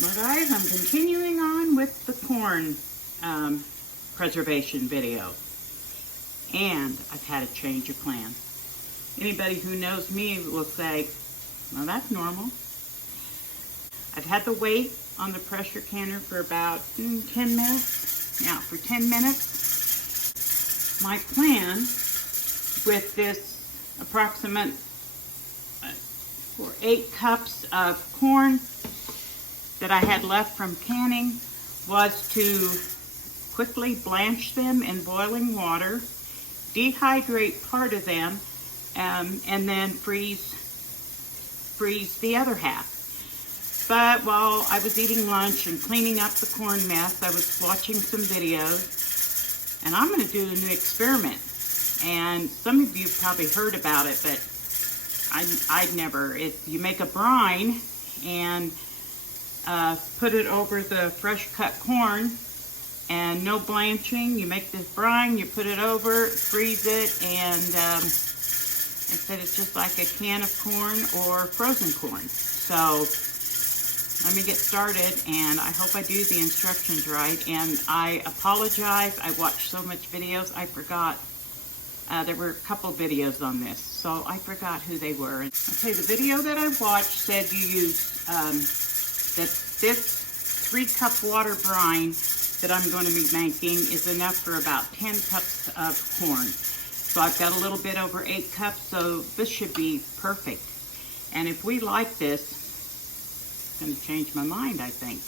Well guys, I'm continuing on with the corn preservation video. And I've had a change of plan. Anybody who knows me will say, well, that's normal. I've had the weight on the pressure canner for about 10 minutes. Now, for 10 minutes, my plan with this approximate 8 cups of corn that I had left from canning was to quickly blanch them in boiling water, dehydrate part of them, and then freeze the other half. But while I was eating lunch and cleaning up the corn mess, I was watching some videos, and I'm going to do a new experiment. And some of you probably heard about it, but I'd never. You make a brine and put it over the fresh cut corn, and no blanching. You make this brine, you put it over, freeze it, and I said it's just like a can of corn or frozen corn. So let me get started, and I hope I do the instructions right. And I apologize, I watched so much videos, I forgot. There were a couple videos on this, so I forgot who they were. Okay, the video that I watched said you use that this 3-cup water brine that I'm going to be making is enough for about 10 cups of corn. So I've got a little bit over 8 cups, so this should be perfect. And if we like this, it's going to change my mind, I think.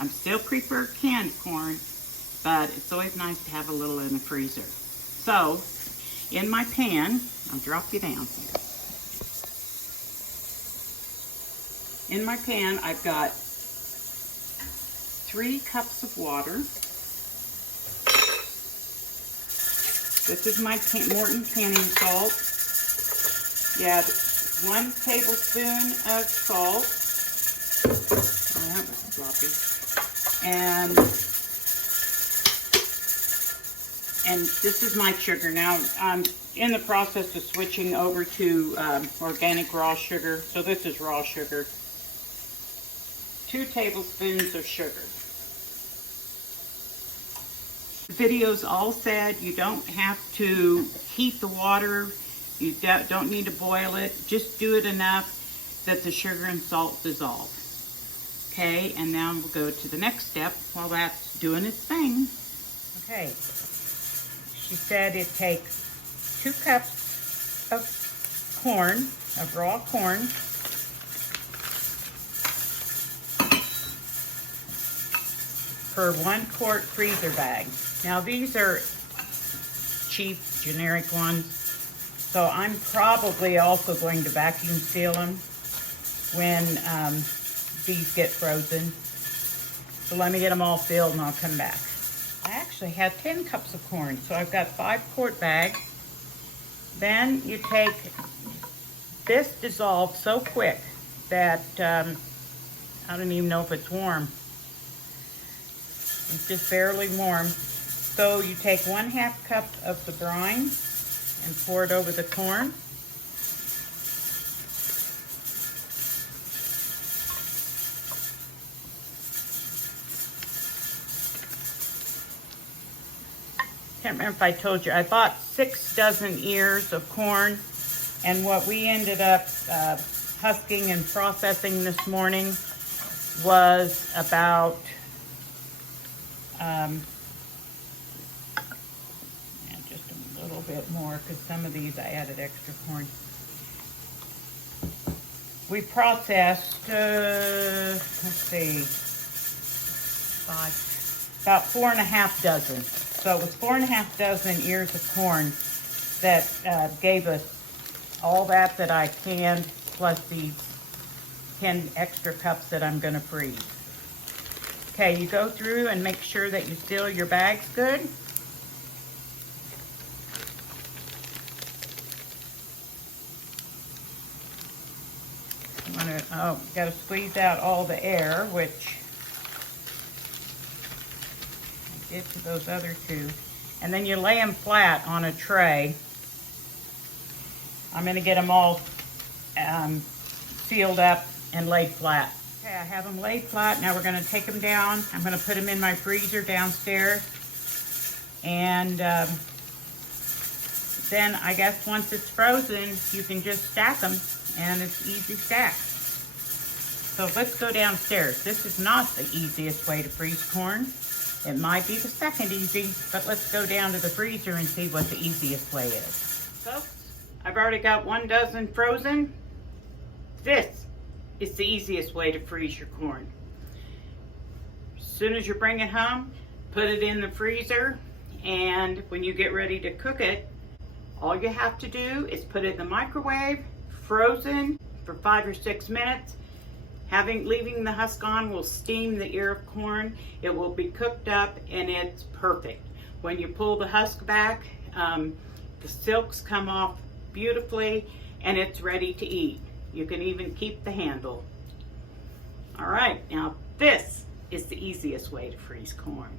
I still prefer canned corn, but it's always nice to have a little in the freezer. So, in my pan, I'll drop you down here. In my pan, I've got 3 cups of water. This is my Morton canning salt. You add 1 tablespoon of salt. Oh, that was sloppy. And this is my sugar. Now, I'm in the process of switching over to organic raw sugar. So this is raw sugar. 2 tablespoons of sugar. The videos all said you don't have to heat the water. You don't need to boil it. Just do it enough that the sugar and salt dissolve. Okay, and now we'll go to the next step while that's doing its thing. Okay. She said it takes 2 cups of corn, of raw corn, per 1 quart freezer bag. Now these are cheap, generic ones, so I'm probably also going to vacuum seal them when these get frozen. So let me get them all filled and I'll come back. I actually had 10 cups of corn, so I've got 5 quart bags. Then you take, this dissolves so quick that I don't even know if it's warm. It's just barely warm. So you take 1/2 cup of the brine and pour it over the corn. Can't remember if I told you, I bought 6 dozen ears of corn, and what we ended up husking and processing this morning was about just a little bit more, because some of these I added extra corn. We processed, let's see, about 4.5 dozen. So it was 4.5 dozen ears of corn that gave us all that I canned, plus the 10 extra cups that I'm going to freeze. Okay, you go through and make sure that you seal your bags good. Got to squeeze out all the air, which did to those other 2, and then you lay them flat on a tray. I'm going to get them all sealed up and laid flat. Okay, I have them laid flat. Now we're going to take them down. I'm going to put them in my freezer downstairs. And then I guess once it's frozen, you can just stack them, and it's easy stack. So let's go downstairs. This is not the easiest way to freeze corn. It might be the second easy, but let's go down to the freezer and see what the easiest way is. Folks, I've already got 1 dozen frozen. This is the easiest way to freeze your corn. As soon as you bring it home, put it in the freezer, and when you get ready to cook it, all you have to do is put it in the microwave, frozen for 5 or 6 minutes. Leaving the husk on will steam the ear of corn. It will be cooked up and it's perfect. When you pull the husk back, the silks come off beautifully and it's ready to eat. You can even keep the handle. All right, now this is the easiest way to freeze corn.